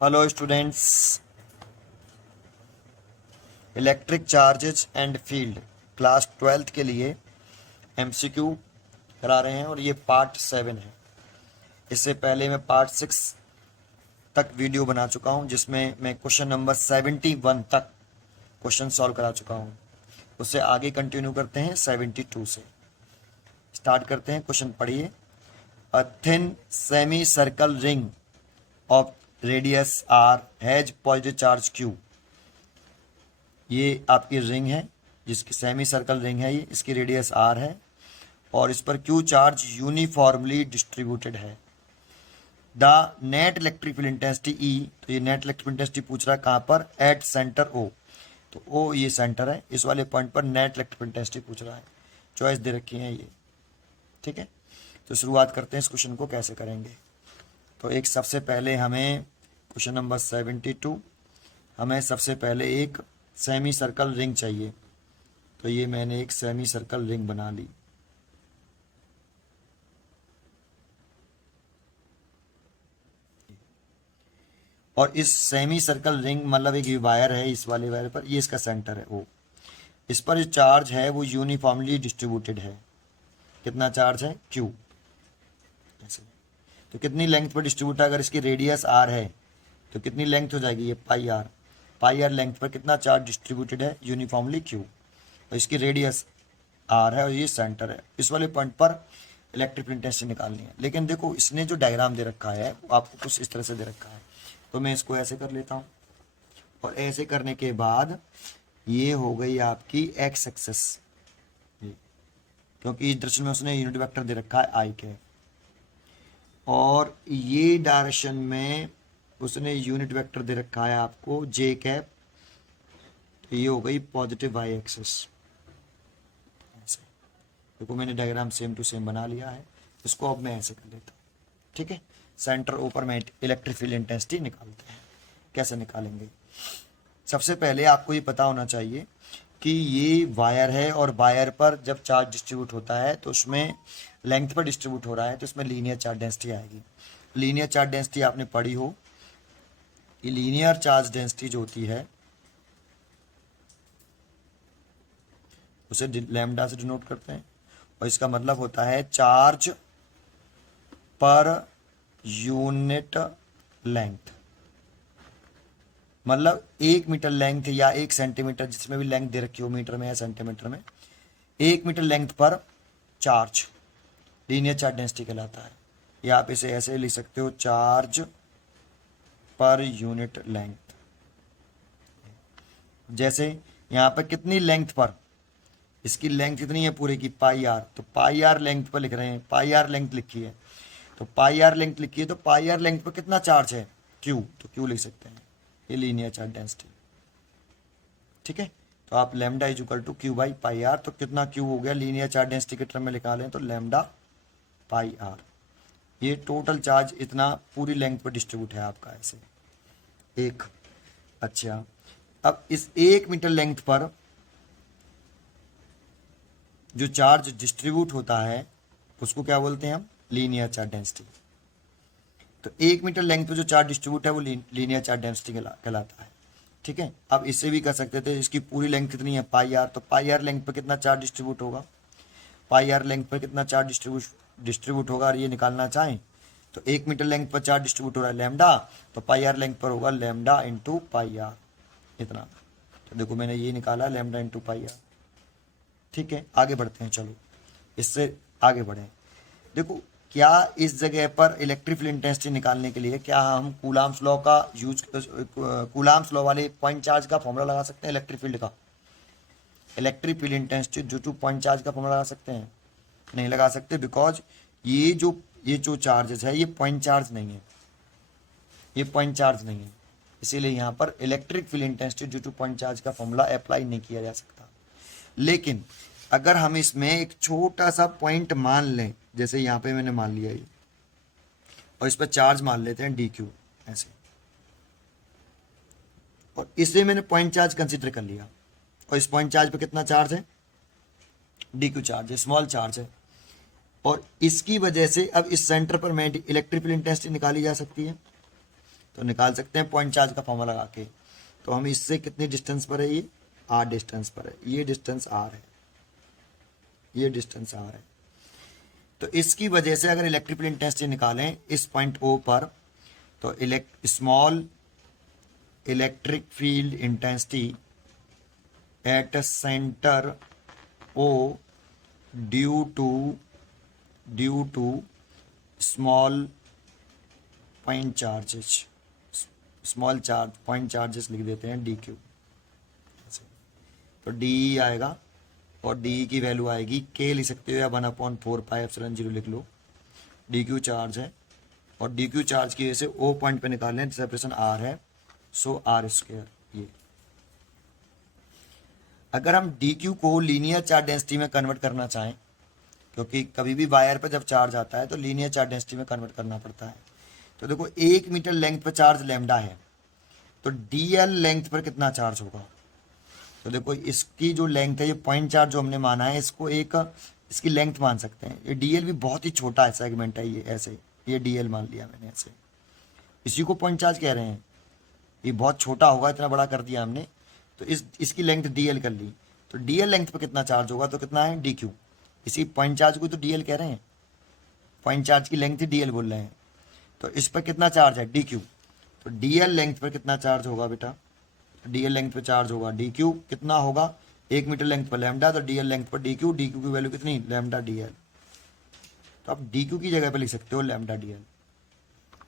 Hello students, electric charges and field class 12th के लिए MCQ करा रहे हैं और ये पार्ट 7 है। इससे पहले मैं पार्ट 6 तक वीडियो बना चुका हूँ जिसमें मैं क्वेश्चन नंबर 71 तक क्वेश्चन सॉल्व करा चुका हूँ। उससे आगे कंटिन्यू करते हैं 72 से। स्टार्ट करते हैं, क्वेश्चन पढ़िए। A thin semi circle ring of radius r has positive charge q. ये आपकी रिंग है, जिसकी सेमी सर्कल रिंग है, ये इसकी रेडियस आर है और इस पर क्यू चार्ज यूनिफॉर्मली डिस्ट्रीब्यूटेड है। The net electric field intensity ई, तो ये नेट इलेक्ट्रिक फील्ड इंटेंसिटी पूछ रहा है कहाँ पर, एट सेंटर ओ। तो ओ ये सेंटर है, इस वाले पॉइंट पर नेट इलेक्ट्रिक फील्ड इंटेंसिटी पूछ रहा है। चॉइस दे रखी है ये, ठीक है। तो शुरुआत करते हैं, इस क्वेश्चन को कैसे करेंगे। तो एक सबसे पहले हमें क्वेश्चन नंबर 72, हमें सबसे पहले एक सेमी सर्कल रिंग चाहिए। तो ये मैंने एक सेमी सर्कल रिंग बना ली। और इस सेमी सर्कल रिंग मतलब एक वायर है, इस वाले वायर पर ये इसका सेंटर है ओ। इस पर जो चार्ज है वो यूनिफॉर्मली डिस्ट्रीब्यूटेड है। कितना चार्ज है, क्यू। ऐसे तो कितनी लेंथ पर डिस्ट्रीब्यूट है, अगर इसकी रेडियस आर है तो कितनी लेंथ हो जाएगी, ये पाई आर। पाई आर लेंथ पर कितना चार्ज डिस्ट्रीब्यूटेड है, यूनिफॉर्मली क्यू। और इसकी रेडियस आर है और ये सेंटर है। इस वाले पॉइंट पर इलेक्ट्रिक फील्ड इंटेंसिटी निकालनी है। लेकिन देखो इसने जो डायग्राम दे रखा है वो आपको कुछ इस तरह से दे रखा है। तो मैं इसको ऐसे कर लेता हूँ और ऐसे करने के बाद ये हो गई आपकी एक्स एक्सेस, क्योंकि इस दृश्य में उसने यूनिट वेक्टर दे रखा है आई के, और ये डायरेक्शन में उसने यूनिट वेक्टर दे रखा है आपको जे कैप। तो ये हो गई पॉजिटिव वाई एक्सेस। ऐसे देखो मैंने डायग्राम सेम टू सेम बना लिया है। इसको अब मैं ऐसे कर लेता हूँ, ठीक है। सेंटर ऊपर में इलेक्ट्रिक फील्ड इंटेंसिटी निकालते हैं। कैसे निकालेंगे, सबसे पहले आपको ये पता होना चाहिए कि ये वायर है और वायर पर जब चार्ज डिस्ट्रीब्यूट होता है तो उसमें लेंथ पर डिस्ट्रीब्यूट हो रहा है तो इसमें लीनियर चार्ज डेंसिटी आएगी। लीनियर चार्ज डेंसिटी आपने पढ़ी हो, ये लीनियर चार्ज डेंसिटी जो होती है उसे लैम्डा से डिनोट करते हैं और इसका मतलब होता है चार्ज पर यूनिट लेंथ। मतलब 1 मीटर लेंथ या 1 सेंटीमीटर, जिसमें भी लेंथ दे रखी हो, मीटर में या सेंटीमीटर में, 1 मीटर लेंथ पर चार्ज लीनियर चार्ज डेंसिटी कहलाता है। या आप इसे ऐसे लिख सकते हो, चार्ज पर यूनिट लेंथ। जैसे यहाँ पर कितनी लेंथ पर, इसकी लेंथ कितनी है पूरे की, पाई आर। तो पाई आर लेंथ पर लिख रहे हैं, पाई आर लेंथ लिखी है। तो पाई आर लेंथ लिखी है तो पाई आर लेंथ पर कितना चार्ज है, क्यू। तो क्यू लिख सकते हैं, ये लीनियर चार्ज डेंसिटी, ठीक है। तो आप lambda is equal to q by pi r. तो कितना क्यू हो गया, लीनियर चार्ज डेंसिटी के टर्म में निकालें तो लेमडा पाई आर। ये टोटल चार्ज इतना पूरी लेंथ पर डिस्ट्रीब्यूट है आपका ऐसे एक। अच्छा, अब इस 1 मीटर लेंथ पर जो चार्ज डिस्ट्रीब्यूट होता है उसको क्या बोलते हैं हम, लीनियर चार्ज डेंसिटी। तो 1 मीटर लेंथ पे जो चार्ज डिस्ट्रीब्यूट है वो लीनियर चार्ज डेंसिटी कहलाता है, ठीक है। अब इससे भी कर सकते थे, इसकी पूरी लेंथ कितनी है, पाई आर। तो पाई आर लेंथ पर कितना चार्ज डिस्ट्रीब्यूट होगा, पाई आर लेंथ पर कितना चार्ज डिस्ट्रीब्यूट होगा, और ये निकालना चाहें तो 1 मीटर लेंथ पर चार्ज डिस्ट्रीब्यूट हो रहा है लैम्डा, तो पाई आर लेंथ पर होगा लैम्डा इंटू पाई आर, इतना। तो देखो मैंने ये निकाला लैम्डा इंटू पाई आर, ठीक है। आगे बढ़ते हैं, चलो इससे आगे बढ़े। देखो क्या इस जगह पर इलेक्ट्रिक फील्ड इंटेंसिटी निकालने के लिए क्या हम कूलाम्स लॉ का यूज, कूलाम्स लॉ वाले पॉइंट चार्ज का फॉर्मूला लगा सकते हैं इलेक्ट्रिक फील्ड का, electric field intensity due two point charge का फॉर्मूला लगा सकते हैं, नहीं लगा सकते। बिकॉज ये जो चार्जेस है ये पॉइंट चार्ज नहीं है, ये पॉइंट चार्ज नहीं है, इसीलिए यहाँ पर electric field intensity due two point charge का फॉर्मूला अप्लाई नहीं किया जा सकता। लेकिन अगर हम इसमें एक छोटा सा पॉइंट मान लें, जैसे यहाँ पे मैंने मान लिया ये, और इस पर चार्ज मान लेते हैं डी क्यू ऐसे, और इसे मैंने पॉइंट चार्ज कंसिडर कर लिया, और इस पॉइंट चार्ज पे कितना चार्ज है, डी क्यू चार्ज है, स्मॉल चार्ज है। और इसकी वजह से अब इस सेंटर पर मैं इलेक्ट्रिक फील्ड इंटेंसिटी निकाली जा सकती है। तो निकाल सकते हैं पॉइंट चार्ज का फॉर्मूला लगा के। तो हम इससे कितनी डिस्टेंस पर है, ये आर डिस्टेंस पर है, ये डिस्टेंस आर है, ये डिस्टेंस आर है। तो इसकी वजह से अगर इलेक्ट्रिकल इंटेंसिटी निकालें इस पॉइंट ओ पर, तो small electric field intensity at centre O due to small point charges, small charge point charges लिख देते हैं डी क्यू। तो डी आएगा और डी की वैल्यू आएगी के लिख सकते हो या 1/4πε0 लिख लो। डी क्यू चार्ज है और डी क्यू चार्ज की वजह से ओ पॉइंट पे निकालने सेपरेशन आर है, सो आर स्क्वायर। ये अगर हम डी क्यू को लीनियर चार्ज डेंसिटी में कन्वर्ट करना चाहें, क्योंकि कभी भी वायर पर जब चार्ज आता है तो लीनियर चार्ज डेंसिटी में कन्वर्ट करना पड़ता है। तो देखो 1 मीटर लेंथ पर चार्ज लैम्डा है, तो डीएल लेंथ पर कितना चार्ज होगा। तो देखो इसकी जो लेंथ है, ये पॉइंट चार्ज जो हमने माना है इसको एक इसकी लेंथ मान सकते हैं। ये डीएल भी बहुत ही छोटा है सेगमेंट है, ये ऐसे ये डीएल मान लिया मैंने ऐसे, इसी को पॉइंट चार्ज कह रहे हैं। ये बहुत छोटा होगा, इतना बड़ा कर दिया हमने, तो इसकी लेंथ डीएल कर ली। तो डीएल लेंथ पर कितना चार्ज होगा, तो कितना है डी क्यू। इसी पॉइंट चार्ज को तो डीएल कह रहे हैं, पॉइंट चार्ज की लेंथ ही डीएल बोल रहे हैं। तो इस पर कितना चार्ज है डी क्यू, तो डीएल लेंथ पर कितना चार्ज होगा बेटा, डीएल लेंथ पर चार्ज होगा डी क्यू कितना होगा 1 मीटर लेंथ पर लैम्डा, तो डीएल लेंथ पर डी क्यू की वैल्यू कितनी लैम्डा डीएल। तो आप डी क्यू की जगह पर लिख सकते हो लैम्डा डीएल।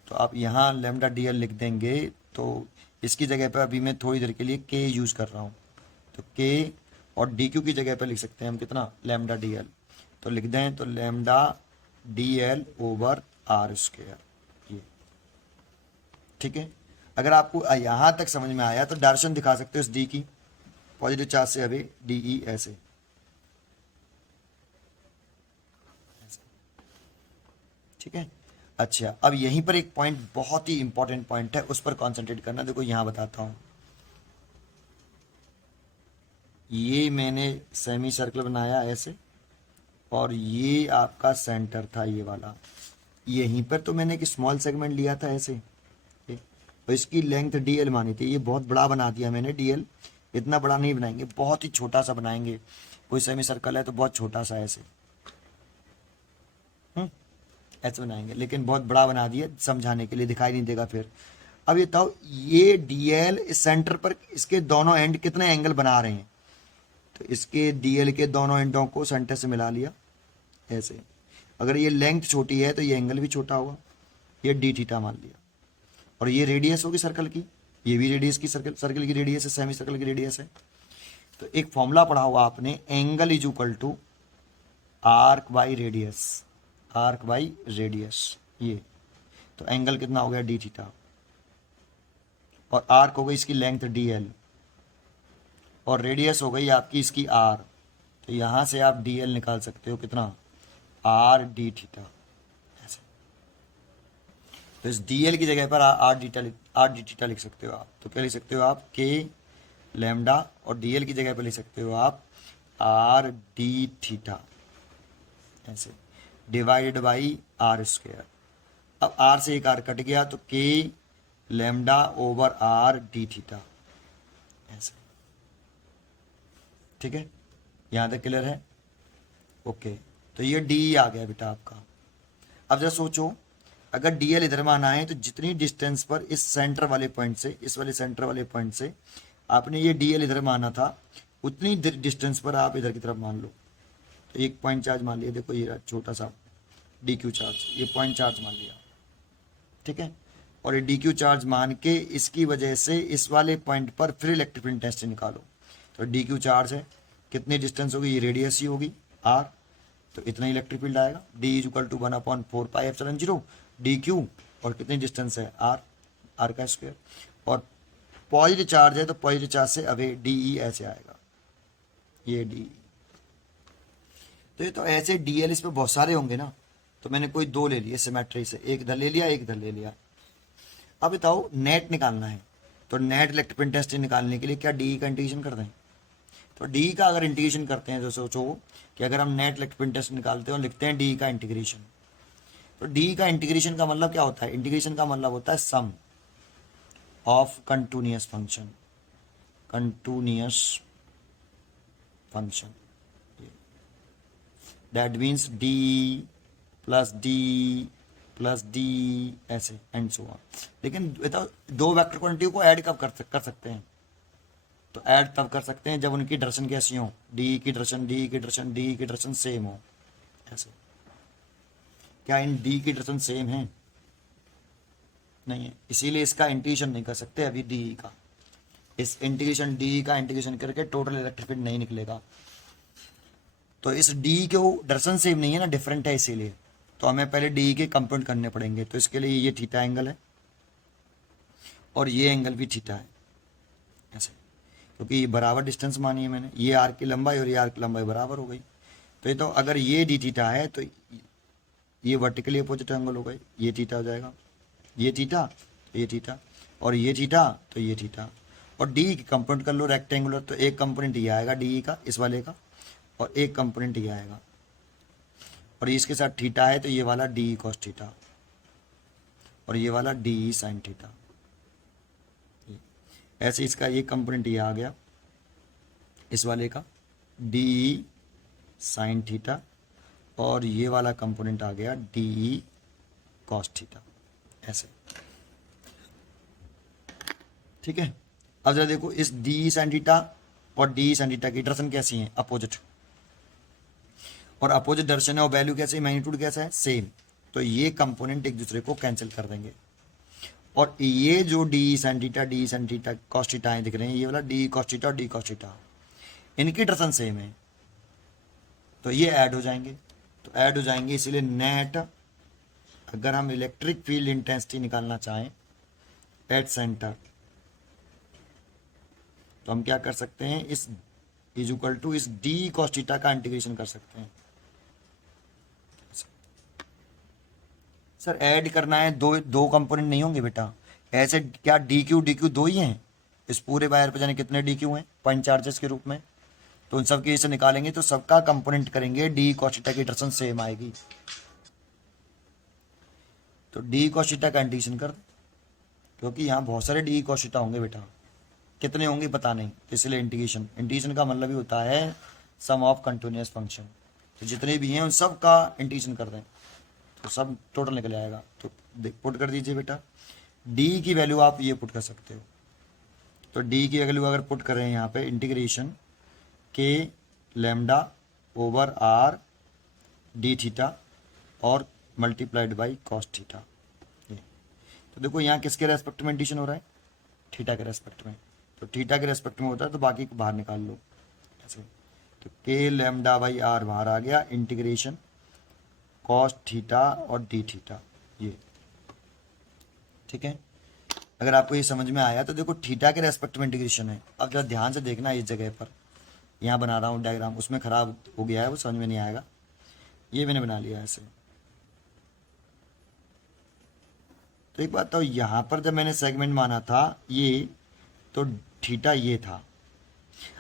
तो आप यहाँ लैम्डा डीएल लिख देंगे, तो इसकी जगह पर अभी मैं थोड़ी देर के लिए के यूज कर रहा हूँ, तो के और डी क्यू की जगह पर लिख सकते हैं हम कितना लैम्डा डीएल। तो लिख दें तो lambda dl over r square, ये ठीक है। अगर आपको यहाँ तक समझ में आया तो डायरेक्शन दिखा सकते हो इस डी की, पॉजिटिव चार्ज से अभी डीई ऐसे, ठीक है। अच्छा, अब यहीं पर एक पॉइंट बहुत ही इंपॉर्टेंट पॉइंट है, उस पर कॉन्सेंट्रेट करना। देखो यहाँ बताता हूँ, ये मैंने सेमी सर्कल बनाया ऐसे और ये आपका सेंटर था ये वाला, यहीं पर तो मैंने एक स्मॉल सेगमेंट लिया था ऐसे, और इसकी लेंथ डीएल मानी थी। ये बहुत बड़ा बना दिया मैंने डीएल, इतना बड़ा नहीं बनाएंगे, बहुत ही छोटा सा बनाएंगे। कोई सेमी सर्कल है तो बहुत छोटा सा ऐसे ऐसे बनाएंगे, लेकिन बहुत बड़ा बना दिया समझाने के लिए, दिखाई नहीं देगा फिर। अब ये बताओ ये डीएल इस सेंटर पर इसके दोनों एंड कितने एंगल बना रहे हैं, तो इसके डीएल के दोनों एंडों को सेंटर से मिला लिया ऐसे। अगर ये लेंथ छोटी है तो ये एंगल भी छोटा होगा, ये डी थीटा मान लिया। और ये रेडियस होगी सर्कल की, ये भी रेडियस की सर्कल की रेडियस है, सेमी सर्कल की रेडियस है। तो एक फॉर्मूला पढ़ा हुआ आपने, angle is equal to arc by radius, arc by radius ये। तो एंगल कितना हो गया डी थीटा, और आर्क हो गई इसकी लेंथ डी एल, और रेडियस हो गई आपकी इसकी आर। तो यहाँ से आप डी एल निकाल सकते हो कितना, आर डी थीटा ऐसे। तो इस डी एल की जगह पर आर डी थीटा लिख सकते हो आप। तो क्या लिख सकते हो आप, के लैम्डा, और डी एल की जगह पर लिख सकते हो आप आर डी थीटा ऐसे, डिवाइडेड बाई आर स्क्वायर। अब आर से एक आर कट गया तो के lambda over R D theta ऐसे, ठीक है। यहाँ तक क्लियर है, ओके। तो ये डी आ गया बेटा आपका। अब जरा सोचो, अगर डी एल इधर माना है तो जितनी डिस्टेंस पर इस सेंटर वाले पॉइंट से, इस वाले सेंटर वाले पॉइंट से आपने ये डी एल इधर माना था, उतनी डिस्टेंस पर आप इधर की तरफ मान लो। तो एक पॉइंट चार्ज मान लिया, देखो ये छोटा सा डी क्यू चार्ज, ये पॉइंट चार्ज मान लिया, ठीक है। और ये डी क्यू चार्ज मान के इसकी वजह से इस वाले पॉइंट पर फिर इलेक्ट्रिक फील्ड इंटेंसिटी निकालो। तो डी क्यू चार्ज है, कितनी डिस्टेंस होगी, ये रेडियस ही होगी आर, तो इतना इलेक्ट्रिक फील्ड आएगा। D is equal to 1/4πε0 D Q, और कितनी डिस्टेंस है आर, आर का स्क्वायर। और पॉजिटिव चार्ज है तो पॉजिटिव चार्ज से अवे डी ई ऐसे आएगा, ये डी। तो ये तो ऐसे डी एल इस पर बहुत सारे होंगे ना, तो मैंने कोई दो ले लिए सिमेट्री से, एक इधर ले लिया एक इधर ले लिया। अब बताओ नेट निकालना है, तो नेट इलेक्ट्रिक फील्ड इंटेंसिटी निकालने के लिए क्या डी का इंटीग्रेशन कर दें। तो डी का अगर इंटीग्रेशन करते हैं तो सोचो कि अगर हम नेट इलेक्ट्रिक फील्ड इंटेंसिटी निकालते हैं और लिखते हैं डी का इंटीग्रेशन, तो डी का इंटीग्रेशन का मतलब क्या होता है, इंटीग्रेशन का मतलब होता है sum. Of continuous function, continuous function, that means D plus D plus D ऐसे एंड सो ऑन। लेकिन बताओ दो वेक्टर क्वांटिटी को ऐड कब कर सकते हैं? तो ऐड तब कर सकते हैं जब उनकी डायरेक्शन कैसी हो, डी की डायरेक्शन, डी की डायरेक्शन, डी की डायरेक्शन सेम हो ऐसे। क्या इन डी की डायरेक्शन सेम है? नहीं है, इसीलिए इसका इंटीग्रेशन नहीं कर सकते अभी डी का। इस इंटीग्रेशन डी का इंटीग्रेशन करके टोटल इलेक्ट्रिक फील्ड नहीं निकलेगा। तो इस डी के वो डायरेक्शन सेम नहीं है ना, डिफरेंट है, इसीलिए तो हमें पहले डी के कंपाउंड करने पड़ेंगे। तो इसके लिए ये थीटा एंगल है और ये एंगल भी थीटा है ऐसे, क्योंकि ये बराबर डिस्टेंस मानी है मैंने, ये आर्क की लंबाई और ये आर्क की लंबाई बराबर हो गई। तो ये तो अगर ये डी थीटा है तो ये वर्टिकली अपोजिट एंगल हो गई, ये थीटा हो जाएगा, ये थीटा तो ये थीटा, और ये थीटा तो ये थीटा। और डी की कंपोनेंट कर लो रेक्टेंगुलर, तो एक कंपोनेंट ये आएगा डी का इस वाले का, और एक कंपोनेंट ये आएगा, और इसके साथ थीटा है तो ये वाला डी कॉस थीटा और ये वाला डी साइन थीटा। ऐसे इसका ये कंपोनेंट ये आ गया इस वाले का डी साइन थीटा, और ये वाला कंपोनेंट आ गया डी कॉस थीटा ऐसे। ठीक है, अब जरा देखो इस डी साइन थीटा और डी साइन थीटा की डायरेक्शन कैसी है? अपोजिट, और अपोजिट डायरेक्शन है और वैल्यू कैसे है, मैग्नीट्यूड कैसा है, सेम। तो ये कंपोनेंट एक दूसरे को कैंसिल कर देंगे, और ये जो D sine theta cos theta दिख रहे हैं, ये वाला डी कॉस थीटा और डी कॉस थीटा, इनकी डायरेक्शन सेम है, तो ये ऐड हो जाएंगे। तो ऐड हो जाएंगे, इसीलिए नेट अगर हम इलेक्ट्रिक फील्ड इंटेंसिटी निकालना चाहें एट सेंटर, तो हम क्या कर सकते हैं, इस इज इक्वल टू इस डी कॉस थीटा का इंटीग्रेशन कर सकते हैं। सर ऐड करना है, दो दो कंपोनेंट नहीं होंगे बेटा ऐसे, क्या डी क्यू दो ही हैं? इस पूरे वायर पे जाने कितने डी क्यू हैं पॉइंट चार्जेस के रूप में, तो उन सब के इसे निकालेंगे तो सबका कंपोनेंट करेंगे, डी कॉस थीटा की डायरेक्शन सेम आएगी, तो डी कॉस थीटा का इंटीग्रेशन कर दो, क्योंकि यहाँ बहुत सारे डी कॉस थीटा होंगे बेटा, कितने होंगे पता नहीं, इसलिए इंटीग्रेशन का मतलब ही होता है सम ऑफ कंटिन्यूअस फंक्शन। तो जितने भी हैं उन सब का इंटीग्रेशन कर दें तो सब टोटल निकल आएगा। तो पुट कर दीजिए बेटा, डी की वैल्यू आप ये पुट कर सकते हो, तो डी की वैल्यू अगर पुट करें यहाँ पे इंटीग्रेशन के lambda over R D theta और मल्टीप्लाइड बाई कॉस थीटा। तो देखो यहाँ किसके रेस्पेक्ट में इंटीग्रेशन हो रहा है, थीटा के रेस्पेक्ट में, तो थीटा के रेस्पेक्ट में होता है तो बाकी को बाहर निकाल लो ऐसे। तो के लेमडा बाई आर बाहर आ गया, इंटीग्रेशन कॉस थीटा और डी थीटा ये। ठीक है, अगर आपको ये समझ में आया तो देखो थीटा के रेस्पेक्ट में इंटीग्रेशन है। अब जरा ध्यान से देखना इस जगह पर, यहाँ बना रहा हूँ डायग्राम, उसमें ख़राब हो गया है वो समझ में नहीं आएगा, ये मैंने बना लिया ऐसे। तो एक बात तो यहाँ पर जब मैंने सेगमेंट माना था ये, तो थीटा ये था,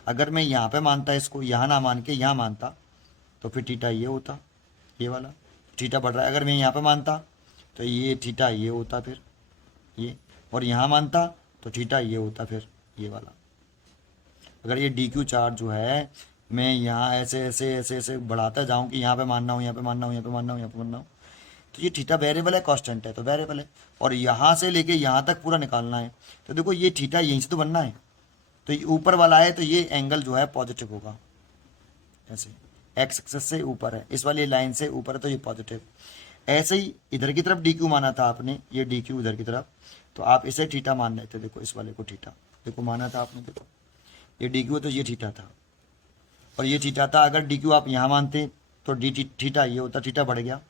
अगर मैं यहाँ पे मानता इसको, यहाँ ना मान के यहाँ मानता तो फिर थीटा ये होता, ये वाला थीटा बढ़ रहा है। अगर मैं यहाँ पे मानता तो ये थीटा ये होता फिर ये, और यहाँ मानता तो थीटा ये होता फिर ये वाला। अगर ये डी क्यू चार्ज जो है मैं यहाँ ऐसे ऐसे ऐसे ऐसे बढ़ाता जाऊँ कि यहाँ पे मानना हूँ, यहाँ पे मानना हूँ, यहाँ पे मानना हूँ, यहाँ पे मानना हूँ, तो ये थीटा वेरिएबल है, कांस्टेंट है तो वेरिएबल है, और यहाँ से लेके यहाँ तक पूरा निकालना है। तो देखो ये थीटा यहीं से तो बनना है, तो ये ऊपर वाला है तो ये एंगल जो है पॉजिटिव होगा ऐसे, एक्स एक्सिस से ऊपर है, इस वाली लाइन से ऊपर है तो ये पॉजिटिव। ऐसे ही इधर की तरफ डी क्यू माना था आपने, ये डी क्यू इधर की तरफ, तो आप इसे थीटा मान रहे थे, देखो इस वाले को थीटा देखो माना था आपने, देखो ये डी क्यू है तो ये थीटा था, और ये थीटा था। अगर डी क्यू आप यहाँ मानते तो डी थीटा ये होता, थीटा बढ़ गया,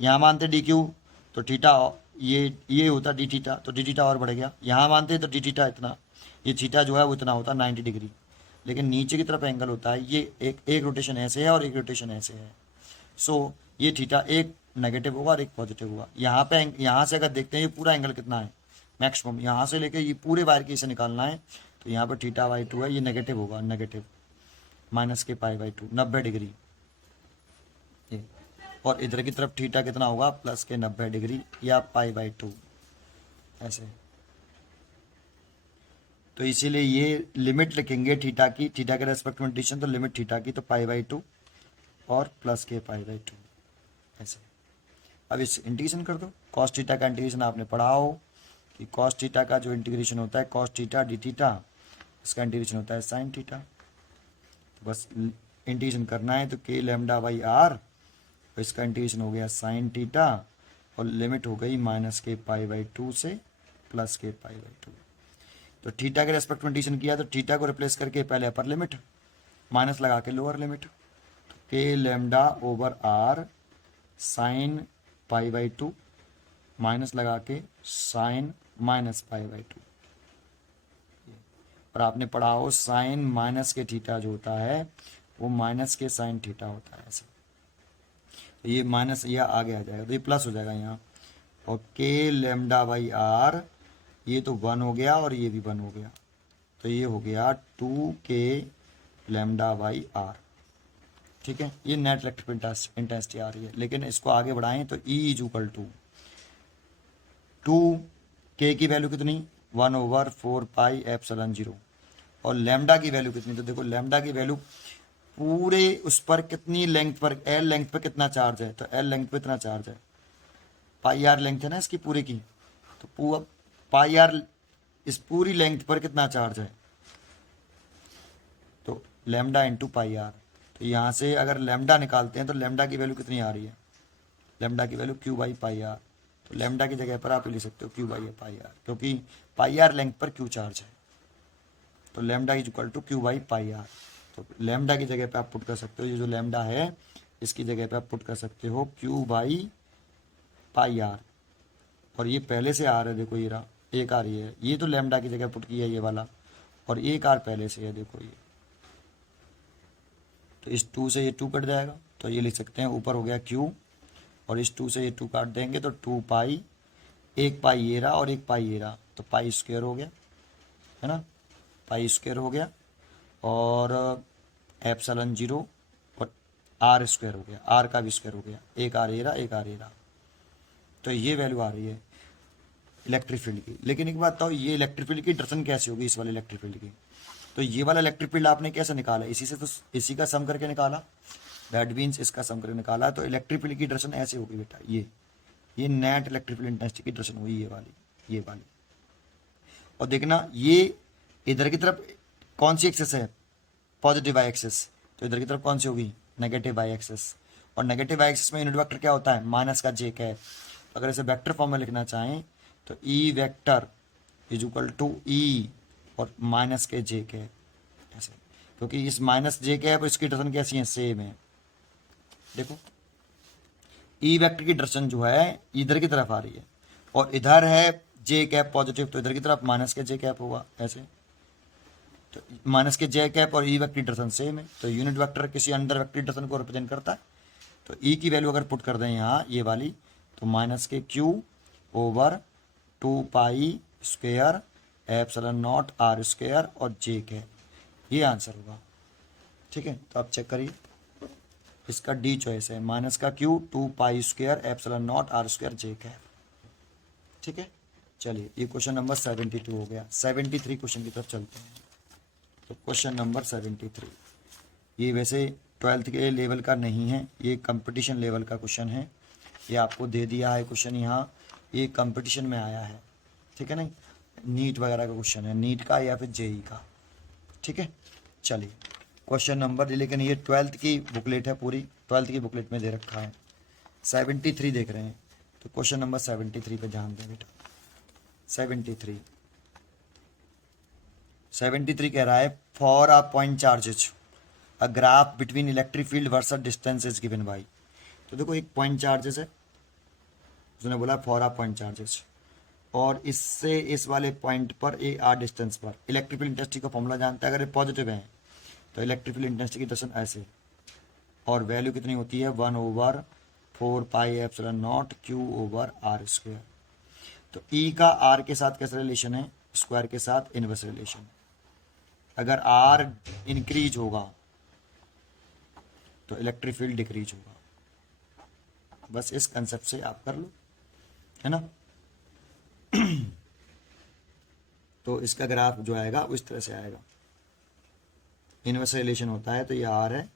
यहाँ मानते डी क्यू तो थीटा ये होता डी थीटा, तो डी थीटा और बढ़ गया, यहाँ मानते तो डी थीटा इतना, ये थीटा जो है वो इतना होता 90 डिग्री, लेकिन नीचे की तरफ एंगल होता है ये एक रोटेशन ऐसे है और एक रोटेशन ऐसे है। सो ये थीटा एक नेगेटिव होगा और एक पॉजिटिव होगा। यहाँ पे यहाँ से अगर देखते हैं ये पूरा एंगल कितना है मैक्सिमम, यहाँ से लेकर ये पूरे वायर की इसे निकालना है, तो यहाँ पर थीटा बाई 2 है, ये नेगेटिव होगा, नेगेटिव माइनस के पाई बाई 2 90 डिग्री ये, और इधर की तरफ थीटा कितना होगा प्लस के 90 डिग्री या पाई बाई 2 ऐसे। तो इसीलिए ये लिमिट लिखेंगे थीटा की, थीटा के रेस्पेक्ट में इंटीग्रेशन, तो लिमिट थीटा की तो π/2 और प्लस के π/2 ऐसे। अब इस इंटीग्रेशन कर दो, कॉस थीटा का इंटीग्रेशन आपने पढ़ा हो कि कॉस थीटा का जो इंटीग्रेशन होता है कॉस थीटा डी थीटा, इसका इंटीग्रेशन होता है साइन थीटा। तो बस इंटीग्रेशन करना है तो k λ/r, तो इसका इंटीग्रेशन हो गया साइन थीटा और लिमिट हो गई माइनस के π/2 से प्लस के π/2। तो थीटा के रेस्पेक्ट में इंटीग्रेशन किया तो थीटा को रिप्लेस करके पहले अपर लिमिट माइनस लगा के लोअर लिमिट, तो k λ/r साइन π/2 माइनस लगा के साइन माइनस π/2। और आपने पढ़ा हो साइन माइनस के थीटा जो होता है वो माइनस के साइन थीटा होता है ऐसे। तो ये माइनस यह आगे आ जाएगा तो ये प्लस हो जाएगा यहाँ, और k λ/r ये तो 1 हो गया और ये भी 1 हो गया, तो ये हो गया 2k λ/r। ठीक है, ये नेट इलेक्ट्रिक इंटेंसिटी आ रही है। लेकिन इसको आगे बढ़ाएं तो E is equal to 2k की वैल्यू कितनी 1/4πε0 और लैम्डा की वैल्यू कितनी, तो देखो लैम्डा की वैल्यू पूरे उस पर कितनी लेंथ पर, एल लेंथ पर कितना चार्ज है, तो एल लेंथ पर इतना चार्ज है, πr लेंथ है ना इसकी पूरे की, तो पूरा πr इस पूरी लेंथ पर कितना चार्ज है, तो लैम्डा इंटू πr। तो यहाँ से अगर लैम्डा निकालते हैं तो लैम्डा की वैल्यू कितनी आ रही है, लैम्डा की वैल्यू q/πr। तो लैम्डा की जगह पर आप लिख सकते हो q/πr, क्योंकि πr लेंथ पर q चार्ज है, तो lambda is equal to q/πr। तो लैम्डा की जगह पे आप पुट कर सकते हो, ये जो लैम्डा है इसकी जगह पे आप पुट कर सकते हो q/πr। और ये पहले से आ रहा है, देखो ये रहा एक आर, ये तो लैम्डा की जगह पुट किया ये वाला, और एक आर पहले से है देखो ये, तो इस 2 से ये 2 कट जाएगा, तो ये लिख सकते हैं ऊपर हो गया q और इस 2 से ये 2 काट देंगे तो 2π, एक पाई ये रहा और एक पाई ये रहा, तो पाई स्क्वायर हो गया है ना, पाई स्क्वायर हो गया और एप्सिलॉन 0 और आर स्क्वायर हो गया, आर का भी स्क्वायर हो गया, एक आर ये रहा एक आर ये रहा। तो ये वैल्यू आ रही है इलेक्ट्रिक फील्ड की। लेकिन एक बात बताओ, ये इलेक्ट्रिक फील्ड की डायरेक्शन कैसे होगी इस वाले इलेक्ट्रिक फील्ड की, तो ये वाला इलेक्ट्रिक फील्ड आपने कैसे निकाला, इसी से, तो इसी का सम करके निकाला, दैट मीन्स इसका सम करके निकाला। तो इलेक्ट्रिक फील्ड की डायरेक्शन ऐसे होगी बेटा, ये नेट इलेक्ट्रिक फील्ड इंटेंसिटी की डायरेक्शन हुई ये वाली। और देखना ये इधर की तरफ कौन सी एक्सेस है, पॉजिटिव वाई एक्सेस, तो इधर की तरफ कौन सी होगी, नेगेटिव वाई एक्सेस। और नेगेटिव वाई एक्सेस में यूनिट वेक्टर क्या होता है, माइनस का जे कैप। अगर इसे वेक्टर फॉर्म में लिखना चाहें तो E vector is equal to E और माइनस के जे कैप ऐसे, क्योंकि इस माइनस जे कैप और इसकी डायरेक्शन कैसी है, सेम है। देखो ई वेक्टर की डायरेक्शन जो है इधर की तरफ आ रही है और इधर है जे कैप पॉजिटिव, तो इधर की तरफ माइनस के जे कैप होगा ऐसे, तो माइनस के जे कैप और ई वेक्टर डायरेक्शन सेम है। तो यूनिट वेक्टर किसी अंडर वेक्टर डायरेक्शन को रिप्रेजेंट करता है। तो ई की वैल्यू अगर पुट कर दें यहाँ ये वाली, तो माइनस के q/2π² ε0 r² और जे कैप, ये आंसर होगा। ठीक है, तो आप चेक करिए, इसका डी चॉइस है, माइनस का q 2π² ε0 r² जे कैप। ठीक है, चलिए ये क्वेश्चन नंबर 72 हो गया। 73 क्वेश्चन की तरफ चलते हैं। तो क्वेश्चन नंबर 73, ये वैसे 12th के लेवल का नहीं है, ये कंपटीशन लेवल का क्वेश्चन है। ये आपको दे दिया है क्वेश्चन यहाँ, ये कंपटीशन में आया है, ठीक है, नहीं नीट वगैरह का क्वेश्चन है, नीट का या फिर जेई का। ठीक है, चलिए क्वेश्चन नंबर, लेकिन ये 12th की बुकलेट है, पूरी 12th की बुकलेट में दे रखा है। 73 देख रहे हैं, तो क्वेश्चन नंबर 73 पे ध्यान दें बेटा। 73 कह रहा है, for a point charges a graph between electric field versus distance is given by. तो देखो एक पॉइंट चार्जेस है, उसने बोला फॉर अ पॉइंट चार्जेस, और इससे इस वाले पॉइंट पर ए आर डिस्टेंस पर इलेक्ट्रिक फील्ड इंटेंसिटी का फॉर्मूला जानता है। अगर ये पॉजिटिव है तो इलेक्ट्रिक फील्ड इंटेंसिटी की डायरेक्शन ऐसे, और वैल्यू कितनी होती है 1/4πε0 q/r²। तो ई का आर के साथ कैसा रिलेशन है, स्क्वायर के साथ इनवर्स रिलेशन है। अगर आर इंक्रीज होगा तो इलेक्ट्रिक फील्ड डिक्रीज होगा। बस इस कंसेप्ट से आप कर लो, है ना। तो इसका ग्राफ जो आएगा वो इस तरह से आएगा। इनवर्स रिलेशन होता है तो ये आर है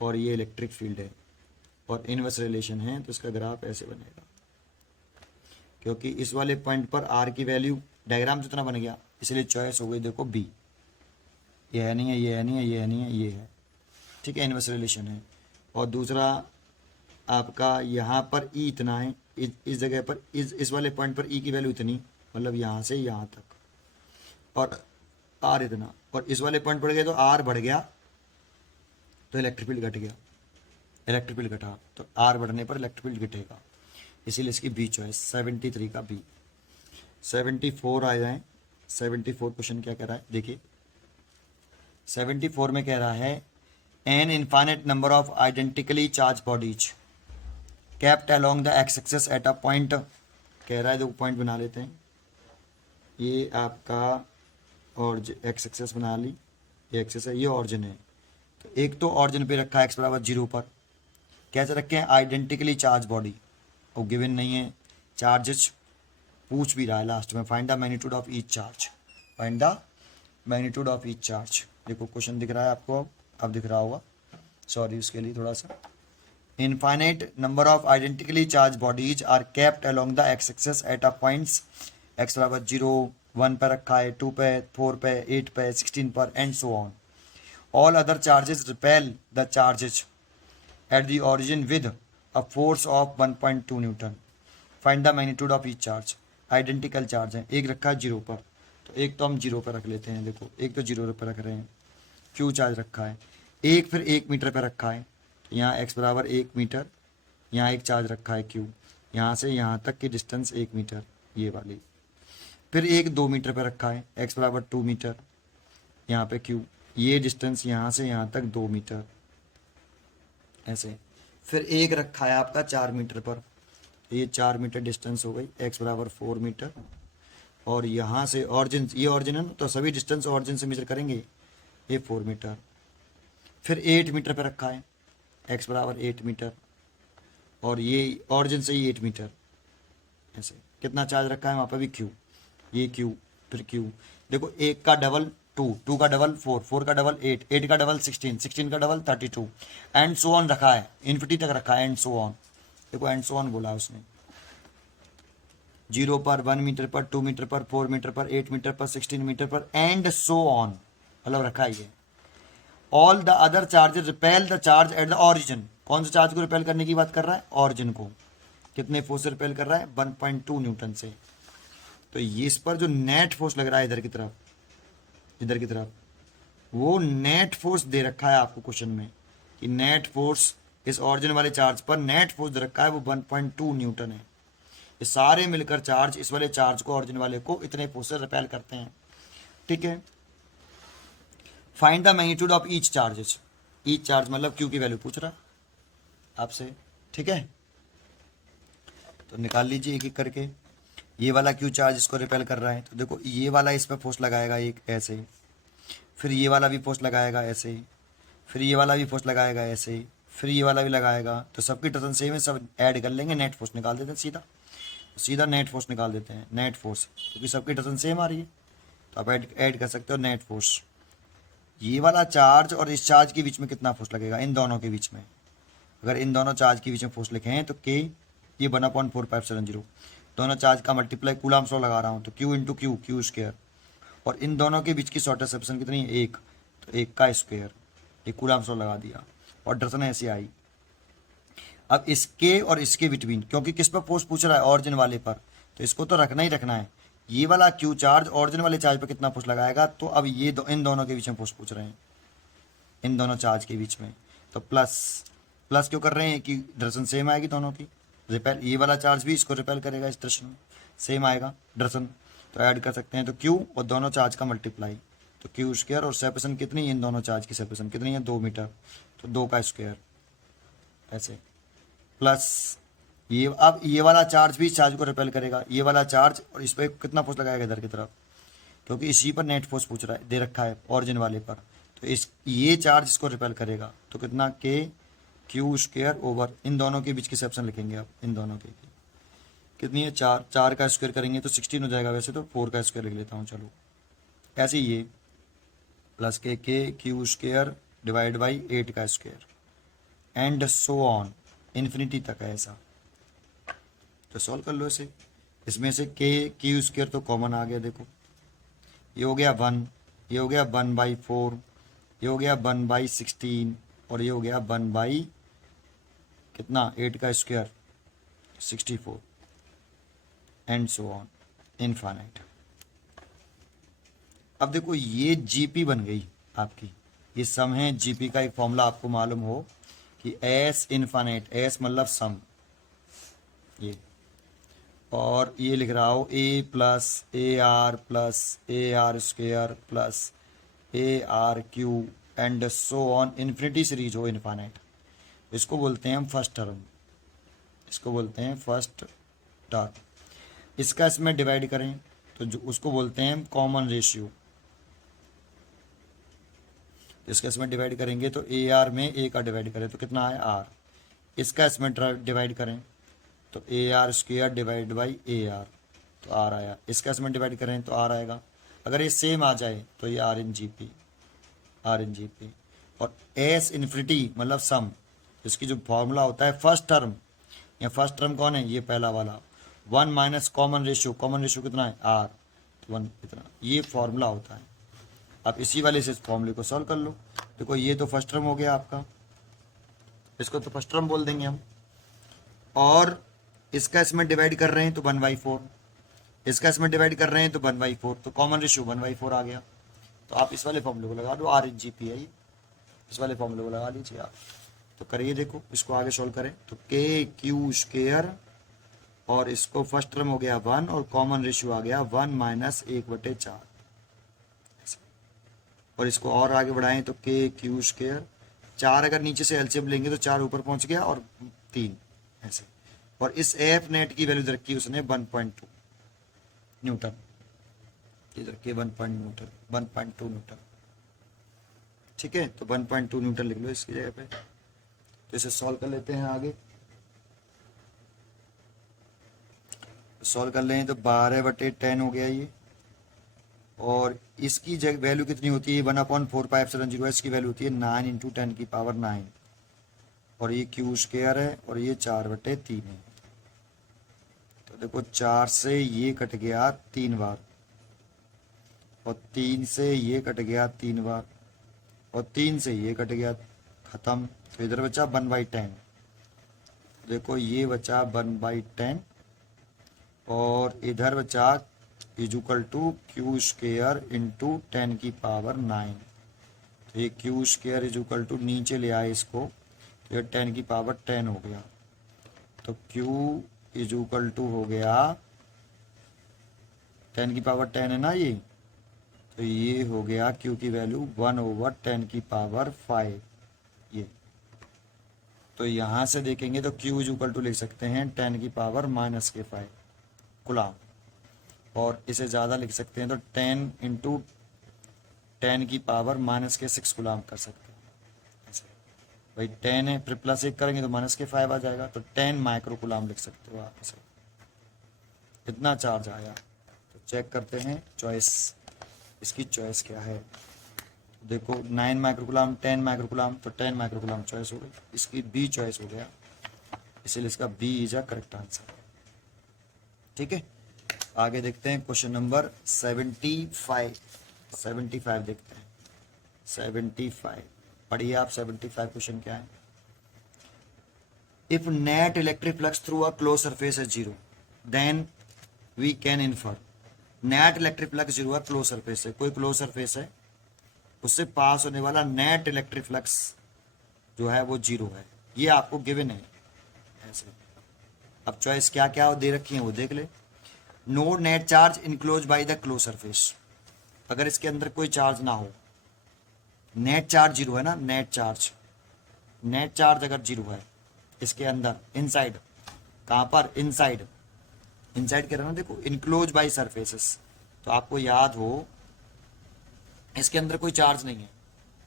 और ये इलेक्ट्रिक फील्ड है, और इनवर्स रिलेशन है तो इसका ग्राफ ऐसे बनेगा। क्योंकि इस वाले पॉइंट पर आर की वैल्यू डायग्राम जितना बन गया, इसलिए चॉइस हो गई देखो बी। ये है नहीं है, ये है नहीं है, ये है नहीं है, ये है, ठीक है, इनवर्स रिलेशन है। और दूसरा आपका यहाँ पर ई इतना है, इस जगह पर इस वाले पॉइंट पर ई की वैल्यू इतनी, मतलब यहाँ से यहाँ तक, और आर इतना, और इस वाले पॉइंट पर गए तो आर बढ़ गया तो इलेक्ट्रिक फील्ड घट गया, इलेक्ट्रिक फील्ड घटा तो आर बढ़ने पर इलेक्ट्रिक फील्ड घटेगा, इसीलिए इसकी बी चॉइस 73 का बी। 74 आ जाए। 74 क्वेश्चन क्या कह रहा है देखिए। 74 में कह रहा है an infinite number of identically charge bodies kept along the x axis at a point, कह रहा है, देखो पॉइंट बना लेते हैं। ये आपका और एक्स एक्सिस बना ली, ये एक्सिस है, ये ऑरिजिन है। तो एक तो ऑरिजिन पे रखा है एक्स बराबर 0 पर, कैसे रखे हैं, आइडेंटिकली चार्ज बॉडी, और गिवन नहीं है चार्जेस, पूछ भी रहा है लास्ट में, find the magnitude of each charge, find the magnitude of each charge. देखो क्वेश्चन दिख रहा है आपको, अब दिख रहा होगा, सॉरी उसके लिए थोड़ा सा। Infinite number of identically charge bodies are kept along the x axis at a points x बराबर 0, 1 पर रखा है, 2 पे, 4 पे, 8 पे, 16 पर, and so on. All other charges repel the charges at the origin with a force of 1.2 Newton, find the magnitude of each charge. Identical charge है, एक रखा है 0 पर, तो एक तो हम 0 पर रख लेते हैं, देखो एक तो 0 पर रख रहे हैं, क्यू चार्ज रखा है, एक फिर 1 मीटर पर रखा है, यहाँ x बराबर 1 मीटर, यहाँ एक चार्ज रखा है क्यू, यहाँ से यहाँ तक की डिस्टेंस 1 मीटर ये वाली, फिर एक 2 मीटर पर रखा है, x बराबर 2 मीटर, यहाँ पे क्यू, ये डिस्टेंस यहाँ से यहाँ तक 2 मीटर ऐसे, फिर एक रखा है आपका 4 मीटर पर, ये 4 मीटर डिस्टेंस हो गई, x बराबर 4 मीटर, और यहाँ से ऑरिजिन, ये ऑरिजिन है ना, तो सभी डिस्टेंस ऑरिजिन से मेजर करेंगे, ये 4 मीटर, फिर 8 मीटर पर रखा है, x बराबर 8 मीटर, और ये ऑरिजिन से ही 8 मीटर ऐसे, कितना चार्ज रखा है वहाँ पर भी क्यू, ये क्यू, फिर क्यू, देखो एक का डबल 2, 2 का डबल 4, 4 का डबल 8, 8 का डबल 16, 16 का डबल 32, एंड सो ऑन रखा है, इन्फिनिटी तक रखा है, एंड सो ऑन, देखो एंड सो ऑन बोला उसने, 0 पर, 1 मीटर पर, 2 मीटर पर, 4 मीटर पर, 8 मीटर पर, 16 मीटर पर, एंड सो ऑन, मतलब रखा ही है। All the other charges repel the charge at the origin, कौन से चार्ज को रिपेल करने की बात कर रहा है, ऑरिजिन को, कितने फोर्स से रिपेल कर रहा है, 1.2 न्यूटन से। तो ये इस पर जो नेट फोर्स लग रहा है इधर की तरफ, इधर की तरफ, वो नेट फोर्स दे रखा है आपको क्वेश्चन में, कि नेट फोर्स इस ऑरिजिन वाले चार्ज पर नेट फोर्स दे रखा है, वो 1.2 न्यूटन है। ये सारे मिलकर चार्ज इस वाले चार्ज को, ऑरिजिन वाले को, इतने फोर्स से रिपेल करते हैं, ठीक है। Find the magnitude of each charges, each charge मतलब क्यू की वैल्यू पूछ रहा आपसे, ठीक है। तो निकाल लीजिए एक एक करके। ये वाला क्यू चार्ज इसको रिपेल कर रहा है, तो देखो ये वाला इस पर फोर्स लगाएगा एक ऐसे, फिर ये वाला भी फोर्स लगाएगा ऐसे, फिर ये वाला भी फोर्स लगाएगा ऐसे, फिर ये वाला भी लगाएगा, तो सबकी टर्न सेम है, सब ऐड कर लेंगे, नेट फोर्स निकाल देते हैं सीधा, सीधा नेट फोर्स निकाल देते हैं, नेट फोर्स, क्योंकि सबकी टर्न सेम आ रही है, तो आप ऐड कर सकते हो नेट फोर्स। ये वाला चार्ज और इस चार्ज के बीच में कितना फोर्स लगेगा, इन दोनों के बीच में, अगर इन दोनों चार्ज के बीच में फोर्स लिखे हैं तो के, ये 1/4πε0, दोनों चार्ज का मल्टीप्लाई कूलम्ब लॉ लगा रहा हूँ, तो Q into Q, Q square, और इन दोनों के बीच की शॉर्टेस्ट सेपरेशन कितनी है, 1, तो 1 का स्क्वायर, ये कूलम्ब लॉ लगा दिया, और डर्सन ऐसे आई। अब इसके और इसके बिटवीन, क्योंकि किस पर फोर्स पूछ रहा है, ऑरिजिन वाले पर, तो इसको तो रखना ही रखना है। ये वाला क्यू चार्ज ऑरिजिन वाले चार्ज पर कितना फोर्स लगाएगा, तो अब ये इन दोनों के बीच में फोर्स पूछ रहे हैं, इन दोनों चार्ज के बीच में, तो प्लस प्लस क्यों कर रहे हैं कि डायरेक्शन सेम आएगी दोनों की, रिपेल, ये वाला चार्ज भी इसको रिपेल करेगा, इस डायरेक्शन में सेम आएगा डायरेक्शन, तो ऐड कर सकते हैं, तो क्यू और दोनों चार्ज का मल्टीप्लाई, तो क्यू स्क्वायर, और सेपरेशन कितनी है, इन दोनों चार्ज की सेपरेशन कितनी है, 2 मीटर, तो 2 का स्क्वायर ऐसे, प्लस ये, अब ये वाला चार्ज भी इस चार्ज को रिपेल करेगा, ये वाला चार्ज, और इस पर कितना फोर्स लगाएगा इधर की तरफ, क्योंकि इसी पर नेट फोर्स पूछ रहा है, दे रखा है ऑरिजिन वाले पर, तो इस ये चार्ज इसको रिपेल करेगा, तो कितना के क्यू स्क्वायर ओवर, इन दोनों के बीच की सेक्शन लिखेंगे आप, इन दोनों के कितनी है, 4, 4 का स्क्वायर करेंगे तो 16 हो जाएगा, वैसे तो 4 का स्क्वायर लिख लेता हूँ, चलो ऐसे ही ये प्लस के क्यू स्क्वायर डिवाइड बाई 8 का square and so on infinity तक है ऐसा। तो सॉल्व कर लो इसे। इसमें से के क्यू स्क्वायर तो कॉमन आ गया, देखो ये हो गया 1, ये हो गया 1/4, ये हो गया 1/16 और ये हो गया 1 कितना 8 का square 64 and so on infinite. अब देखो ये जीपी बन गई आपकी, ये सम है। जीपी का एक फॉर्मूला आपको मालूम हो कि एस इनफाइनाइट, एस मतलब सम, ये और ये लिख रहा हो A plus A R square plus A R Q and so on infinity series हो इनफाइनाइट। इसको बोलते हैं हम फर्स्ट टर्म, इसको बोलते हैं फर्स्ट टर्म। इसका इसमें डिवाइड करें तो जो उसको बोलते हैं हम कॉमन रेशियो। इसका इसमें डिवाइड करेंगे तो ए आर में ए का डिवाइड करें तो कितना है आर। इसका इसमें डिवाइड करें तो ए R square divide by A R तो आर आया। इसका इसमें डिवाइड करें तो आर आएगा। अगर ये सेम आ जाए तो ये r in G P, r in G P. और एस इन्फिनिटी मतलब सम, इसकी जो फॉर्मूला होता है फर्स्ट टर्म, या फर्स्ट टर्म कौन है ये पहला वाला 1 minus common ratio, common ratio कितना है आर तो 1 कितना, ये फॉर्मूला होता है। अब इसी वाले से इस फॉर्मूले को सॉल्व कर लो। देखो ये तो फर्स्ट टर्म हो गया आपका, इसको तो फर्स्ट टर्म बोल देंगे हम। और इसका इसमें डिवाइड कर रहे हैं तो 1/4, इसका इसमें डिवाइड कर रहे हैं तो 1/4, तो कॉमन रेशियो 1/4 आ गया। तो आप इस वाले फॉर्मूले को लगा दो, आर इन जी पी है ये, इस वाले फॉर्मूले को लगा लीजिए आप। तो करिए, देखो इसको आगे सोल्व करें तो के क्यू स्क्वेयर और इसको फर्स्ट टर्म हो गया 1 और कॉमन रेशियो आ गया 1 माइनस 1/4। और इसको और आगे बढ़ाएं तो के क्यू स्क्वेयर, 4 अगर नीचे से एलसीएम लेंगे तो 4 ऊपर पहुंच गया और 3 ऐसे। और इस एफ नेट की वैल्यू रखी उसने 1.2 न्यूटन, इधर के 1.2 न्यूटन, ठीक है। तो 1.2 न्यूटन लिख लो इसकी जगह पे। तो इसे सॉल्व कर लेते हैं आगे। सॉल्व कर लें तो 12/10 हो गया ये। और इसकी जगह वैल्यू कितनी होती है 1/4πε0, इसकी वैल्यू होती है 9 × 10⁻9। और ये क्यू स्क्वायर है और ये 4/3 है। तो देखो 4 से ये कट गया 3 बार और 3 से ये कट गया 3 बार और 3 से ये कट गया, खत्म। तो इधर बचा 1/10, देखो ये बचा 1/10 और इधर बचा is equal to q square into 10⁻9। तो ये क्यू स्क्वेयर इजुकल टू नीचे ले आए इसको, तो ये 10⁻10 हो गया। तो क्यू इजुकल टू हो गया 10⁻10 है ना ये, तो ये हो गया क्यू की वैल्यू 1/10⁵ ये। तो यहाँ से देखेंगे तो क्यू इजुकल टू लिख सकते हैं 10⁻⁻5 गुलाम, और इसे ज़्यादा लिख सकते हैं तो 10 × 10⁻⁻6 गुलाम कर सकते हैं ऐसे। भाई 10 है फिर +1 करेंगे तो -5 आ जाएगा, तो 10 माइक्रो गुलाम लिख सकते हो आप इसे। इतना चार्ज आया। तो चेक करते हैं चॉइस, इसकी चॉइस क्या है। देखो 9 माइक्रोकुलाम 10 माइक्रोकुलाम, तो 10 माइक्रोकुलाम चॉइस हो गई, इसकी बी चॉइस हो गया, इसलिए इसका B is a correct answer. ठीक है, आगे देखते हैं क्वेश्चन नंबर 75 देखते हैं। 75 पढ़िए आप। 75 क्वेश्चन क्या है। If net electric flux through a close surface है 0, then we can infer. Net electric flux 0 है, क्लोज सरफेस है, कोई क्लोज सरफेस है, उससे पास होने वाला नेट इलेक्ट्रिक फ्लक्स जो है वो 0 है, ये आपको गिवन है ऐसे। अब चॉइस क्या क्या दे रखी है वो देख ले। No net charge enclose by the close surface, अगर इसके अंदर कोई चार्ज ना हो, नेट चार्ज 0 है ना, नेट चार्ज अगर 0 है इसके अंदर, इनसाइड, कहां पर, इनसाइड कह रहा हूं, देखो इनक्लोज बाय सरफेसेस, तो आपको याद हो इसके अंदर कोई चार्ज नहीं है,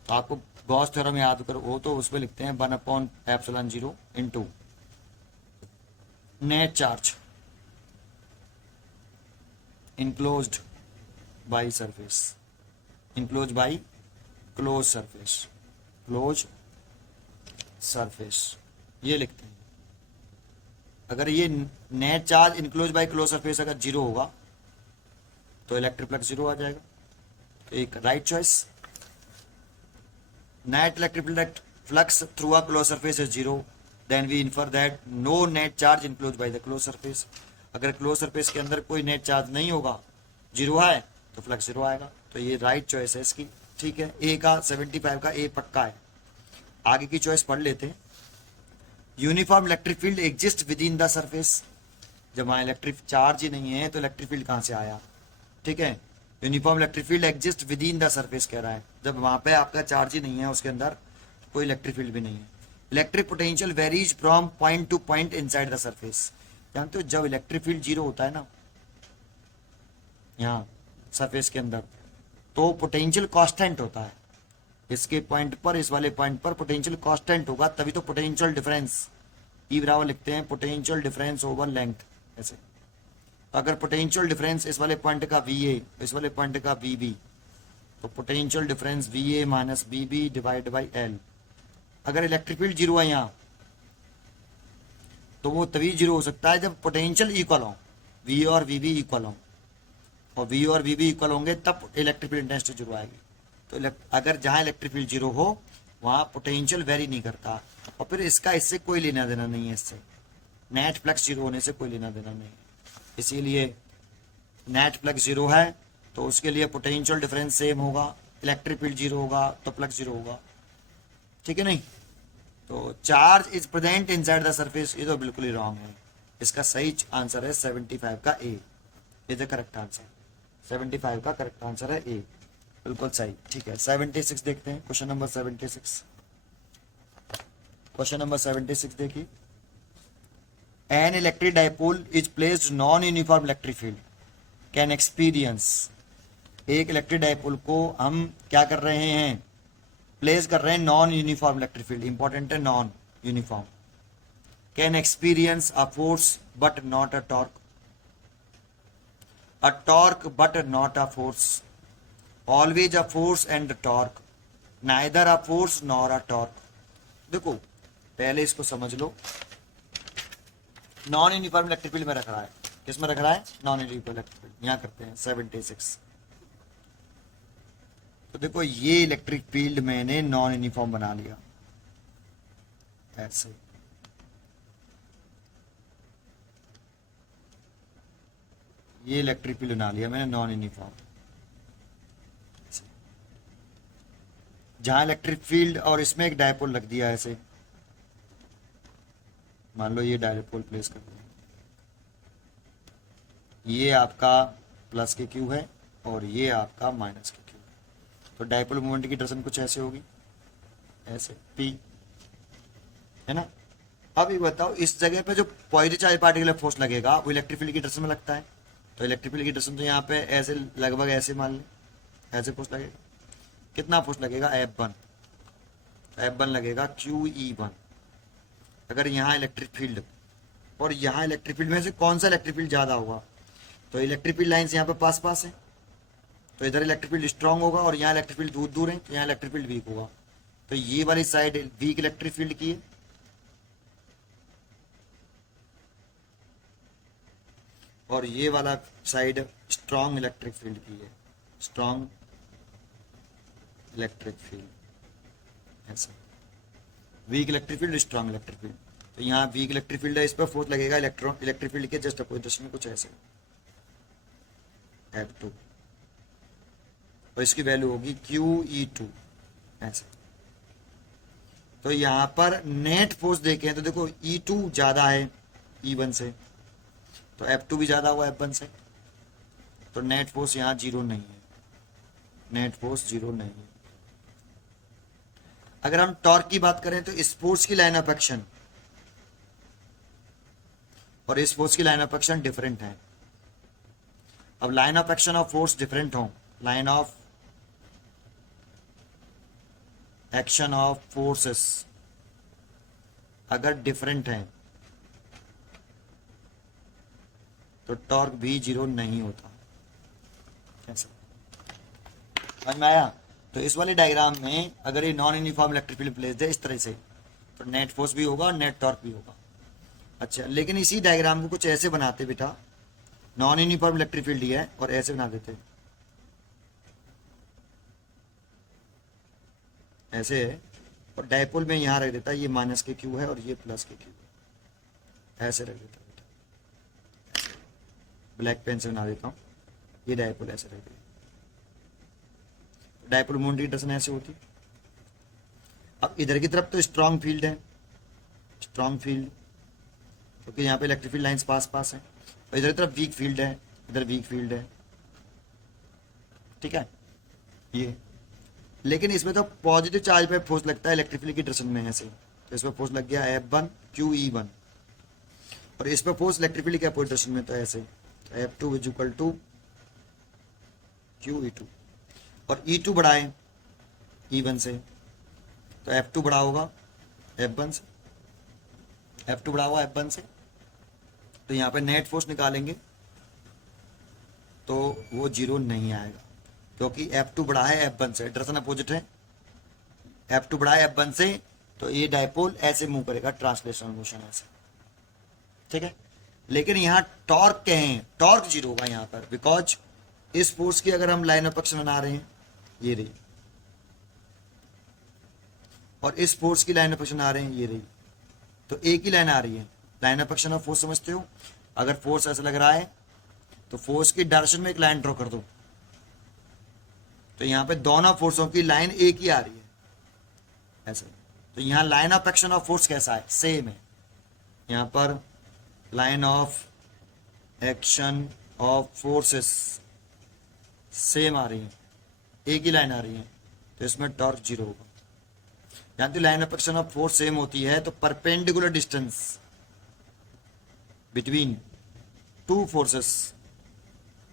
तो आपको गॉस थ्योरम याद करो वो, तो उसमें लिखते हैं 1/ε0 into net charge enclosed by surface, enclose by close surface ये लिखते हैं। अगर ये net charge enclose by close surface अगर जीरो होगा तो इलेक्ट्रिक फ्लक्स जीरो आ जाएगा। तो एक right choice. Net electric flux through a close surface is zero, then we infer that no net charge enclose by the close surface. अगर close surface के अंदर कोई नेट चार्ज नहीं होगा, जीरो है, तो फ्लक्स जीरो आएगा। तो ये राइट चॉइस है इसकी। ठीक है, ए का 75 का ए पक्का है। आगे की चॉइस पढ़ लेते हैं। Uniform electric field exist with in the surface. जब वहां इलेक्ट्रिक चार्ज ही नहीं है तो इलेक्ट्रिक फील्ड कहां से आया? ठीक है, uniform electric field exist with in the surface कह रहा है। जब वहां पे आपका चार्ज ही नहीं है उसके अंदर, कोई इलेक्ट्रिक फील्ड भी नहीं है। Electric potential varies from point two point inside the surface. जानते हो जब इलेक्ट्रिक फील्ड जीरो होता है ना यहाँ सरफेस के अंदर, तो पोटेंशियल कांस्टेंट होता है। इसके पॉइंट पर, इस वाले पॉइंट पर पोटेंशियल कांस्टेंट होगा, तभी तो पोटेंशियल डिफरेंस ई बराबर लिखते हैं पोटेंशियल डिफरेंस ओवर लेंथ ऐसे। तो अगर पोटेंशियल डिफरेंस इस वाले पॉइंट का वी ए, इस वाले पॉइंट का वी बी, तो potential difference V A minus B B divide by L. अगर इलेक्ट्रिक फील्ड जीरो है यहाँ, तो वो तभी जीरो हो सकता है जब पोटेंशियल इक्वल हो, वी और वी बी इक्वल हो, और वी और वी बी इक्वल होंगे तब इलेक्ट्रिक फील्ड इंटेंसिटी जीरो आएगी। तो अगर जहाँ इलेक्ट्रिक फील्ड जीरो हो वहाँ पोटेंशियल वेरी नहीं करता, और फिर इसका इससे कोई लेना देना नहीं है। इससे नेट फ्लक्स जीरो होने से कोई लेना देना नहीं है। इसीलिए नेट फ्लक्स जीरो है तो उसके लिए पोटेंशियल डिफरेंस सेम होगा, इलेक्ट्रिक फील्ड जीरो होगा तो फ्लक्स जीरो होगा। ठीक है नहीं? तो charge is present inside the surface, ये तो बिल्कुल ही रॉन्ग है। इसका सही आंसर है 75 का ए, इज द करेक्ट आंसर। 75 का करेक्ट आंसर है ए, बिल्कुल सही। ठीक है, 76 देखते हैं। Question number 76। क्वेश्चन नंबर 76 देखिए। An electric dipole is placed non uniform electric field can experience. एक इलेक्ट्रिक डाइपोल को हम क्या कर रहे हैं? प्लेस कर रहे हैं non uniform electric field. Important है non uniform. Can experience a force but not a torque, a torque but not a force, always a force and a torque, neither a force nor a torque। देखो पहले इसको समझ लो। Non uniform electric field में रख रहा है, किस में रख रहा है? Non uniform electric field. यहां करते हैं 76। तो देखो ये इलेक्ट्रिक फील्ड मैंने नॉन यूनिफॉर्म बना लिया ऐसे। ये इलेक्ट्रिक फील्ड बना लिया मैंने नॉन यूनिफॉर्म। जहां इलेक्ट्रिक फील्ड और इसमें एक डायपोल रख दिया ऐसे। मान लो ये डायपोल प्लेस कर दिया, ये आपका प्लस के क्यू है और ये आपका माइनस के क्यू है। तो डायपोल मोमेंट की डायरेक्शन कुछ ऐसे होगी, ऐसे पी, है ना? अब ये बताओ इस जगह पे जो पॉजिटिव चार्ज पार्टिकुलर फोर्स लगेगा वो इलेक्ट्रिक फील्ड की डायरेक्शन में लगता है। तो इलेक्ट्रिक फील्ड की डायरेक्शन तो यहाँ पे ऐसे लगभग ऐसे मान लें, ऐसे फोर्स लगेगा। कितना फोर्स लगेगा? F1 लगेगा QE1। अगर यहाँ इलेक्ट्रिक फील्ड और यहाँ इलेक्ट्रिक फील्ड में से कौन सा इलेक्ट्रिक फील्ड ज़्यादा होगा? तो इलेक्ट्रिक फील्ड लाइन्स यहाँ पे पास पास है, तो इधर इलेक्ट्रिक फील्ड स्ट्रांग होगा और यहाँ इलेक्ट्रिक फील्ड दूर दूर है, तो यहाँ इलेक्ट्रिक फील्ड वीक होगा। तो ये वाली साइड वीक इलेक्ट्रिक फील्ड की है, और ये वाला साइड स्ट्रांग इलेक्ट्रिक फील्ड की है, स्ट्रांग इलेक्ट्रिक फील्ड ऐसा। Weak electric field, strong electric field. तो यहाँ वीक इलेक्ट्रिक फील्ड है, इस पर फोर्स लगेगा इलेक्ट्रिक फील्ड के जस्ट अपोजिट में कुछ ऐसे F2, और इसकी वैल्यू होगी QE2 ऐसे। तो यहाँ पर नेट फोर्स देखें तो देखो E2 ज्यादा है E1 से, तो F2 भी ज्यादा हुआ F1 से। तो नेट फोर्स यहाँ जीरो नहीं है, नेट फोर्स जीरो नहीं है। अगर हम टॉर्क की बात करें तो इस फोर्स की लाइन ऑफ एक्शन और इस फोर्स की लाइन ऑफ एक्शन डिफरेंट है। अब line of action of force different हो, line of action of forces अगर डिफरेंट है तो टॉर्क भी जीरो नहीं होता। कैसे? समझ में आया? तो इस वाले डायग्राम में अगर ये non uniform electric field placed है इस तरह से, तो नेट फोर्स भी होगा और नेट टॉर्क भी होगा। अच्छा, लेकिन इसी डायग्राम को कुछ ऐसे बनाते बेटा, नॉन यूनिफॉर्म इलेक्ट्रिक फील्ड ही है और ऐसे बना देते, ऐसे है, और डायपोल में यहाँ रख देता ये माइनस के क्यू है और ये प्लस के क्यू है, ऐसे रख देता बेटा, ब्लैक पेन से बना देता हूँ, ये डायपोल ऐसे रख देता, डायपोल मोमेंट की डायरेक्शन ऐसे होती। अब इधर की तरफ तो स्ट्रॉन्ग फील्ड है, स्ट्रॉन्ग फील्ड, क्योंकि यहाँ पे इलेक्ट्रिक फील्ड लाइंस पास पास है, और इधर की तरफ वीक फील्ड है, इधर वीक फील्ड है, ठीक है ये। लेकिन इसमें तो पॉजिटिव चार्ज पे फोर्स लगता है इलेक्ट्रिक फील्ड की डायरेक्शन में ऐसे, तो इसमें फोर्स लग गया F1 QE1, और इस पर फोर्स इलेक्ट्रिक फील्ड के अपोजिट डायरेक्शन में, तो ऐसे F2 is equal to QE2, और E2 बढ़ाए E1 से, तो F2 बड़ा होगा F1 से, F2 बड़ा हुआ F1 से, तो यहाँ पे नेट फोर्स निकालेंगे तो वो जीरो नहीं आएगा, क्योंकि F2 बड़ा है F1 से, डायरेक्शन अपोजिट है, F2 बड़ा है F1 से, तो ये डायपोल ऐसे मूव करेगा, ट्रांसलेशनल मोशन ऐसे, ठीक है। लेकिन यहाँ टॉर्क क्या है, टॉर्क जीरो होगा यहाँ पर, बिकॉज इस फोर्स की अगर हम लाइन ऑफ एक्शन बना रहे हैं ये रही, और इस फोर्स की लाइन ऑफ एक्शन आ रहे हैं ये रही, तो एक ही लाइन आ रही है, line of action of force समझते हो। अगर फोर्स ऐसा लग रहा है तो फोर्स की डायरेक्शन में एक लाइन ड्रॉ कर दो, तो यहाँ पे दोनों फोर्सों की लाइन एक ही आ रही है ऐसे, तो यहाँ line of action of force कैसा है, सेम है। यहाँ पर line of action of forces same आ रही है, एक ही लाइन आ रही है, तो इसमें टॉर्क जीरो होगा। जानते हो line of action of force same होती है तो perpendicular distance between two forces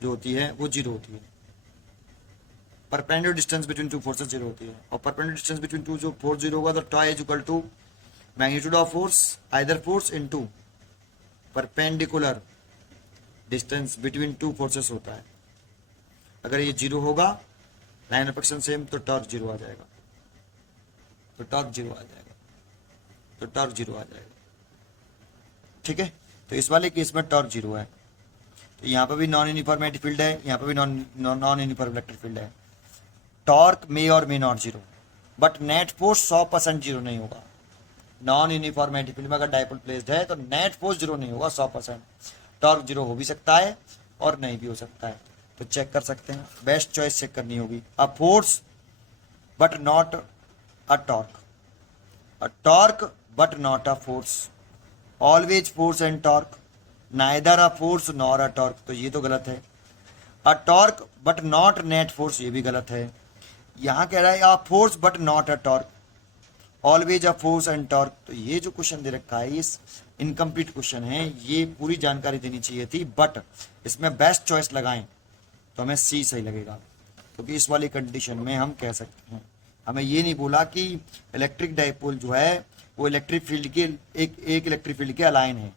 जो होती है वो जीरो होती है, perpendicular distance between two forces zero होती है, और परपेंडिकुलर डिस्टेंस बिटवीन टू जो फोर्स जीरो होगा तो टॉय is equal to magnitude of force either force into perpendicular distance between two forces होता है। अगर ये जीरो होगा लाइन ऑफ एक्शन सेम तो टॉर्क जीरो आ जाएगा, तो टॉर्क जीरो आ जाएगा, तो टॉर्क जीरो आ जाएगा, ठीक है। तो इस वाले केस में टॉर्क जीरो है, तो यहाँ पर भी नॉन यूनिफॉर्मिटी फील्ड है, यहाँ पर भी नॉन यूनिफॉर्म इलेक्ट्रिक फील्ड है। टॉर्क मे और may not zero, but net force 100% zero नहीं होगा। नॉन यूनिफॉर्मिटी फील्ड में अगर डायपोल प्लेस्ड है तो नेट फोर्स जीरो नहीं होगा 100%, टॉर्क जीरो हो भी सकता है और नहीं भी हो सकता है, तो चेक कर सकते हैं, बेस्ट चॉइस चेक करनी होगी। A force but not a torque, a torque but not a force, always force and torque, neither a force nor a torque, तो ये तो गलत है। A torque but not net force, ये भी गलत है। यहाँ कह रहा है a force but not a torque, always a force and torque, तो ये जो क्वेश्चन दे रखा है ये इनकम्प्लीट क्वेश्चन है, ये पूरी जानकारी देनी चाहिए थी, बट इसमें बेस्ट चॉइस लगाएं तो हमें सी सही लगेगा, क्योंकि इस वाली कंडीशन में हम कह सकते हैं, हमें ये नहीं बोला कि इलेक्ट्रिक डाइपोल जो है वो इलेक्ट्रिक फील्ड के एक इलेक्ट्रिक फील्ड के अलाइन है,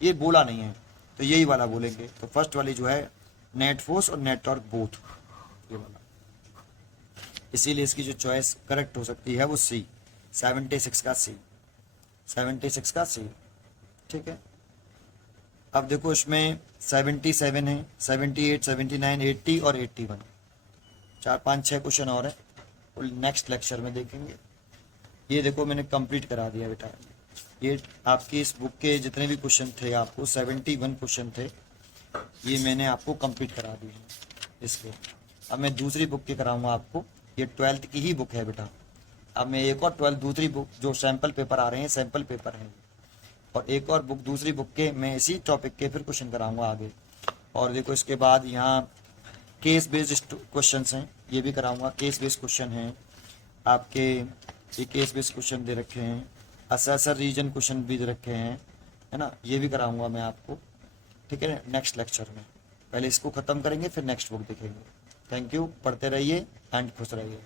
ये बोला नहीं है, तो यही वाला बोलेंगे। तो फर्स्ट वाली जो है नेट फोर्स और नेट टॉर्क बोथ, ये वाला, इसीलिए इसकी जो चॉइस करेक्ट हो सकती है वो सी, 76 का सी, 76 का सी, ठीक है। अब देखो इसमें 77 है, 78, 79, 80 और 81, 4-5-6 क्वेश्चन और है, वो नेक्स्ट लेक्चर में देखेंगे। ये देखो मैंने कंप्लीट करा दिया बेटा, ये आपकी इस बुक के जितने भी क्वेश्चन थे, आपको 71 क्वेश्चन थे, ये मैंने आपको कंप्लीट करा दिए हैं इसके। अब मैं दूसरी बुक के कराऊंगा आपको, ये 12th की ही बुक है बेटा। अब मैं एक और 12th दूसरी बुक जो सैम्पल पेपर आ रहे हैं, सैम्पल पेपर हैं, और एक और बुक दूसरी बुक के मैं इसी टॉपिक के फिर क्वेश्चन कराऊंगा आगे। और देखो इसके बाद यहाँ केस बेस्ड क्वेश्चन हैं, ये भी कराऊंगा, केस बेस्ड क्वेश्चन हैं आपके, ये केस बेस्ड क्वेश्चन दे रखे हैं, असेसर रीजन क्वेश्चन भी दे रखे हैं, है ना, ये भी कराऊंगा मैं आपको, ठीक है, नेक्स्ट लेक्चर में। पहले इसको ख़त्म करेंगे फिर नेक्स्ट बुक देखेंगे। थैंक यू, पढ़ते रहिए एंड खुश रहिए।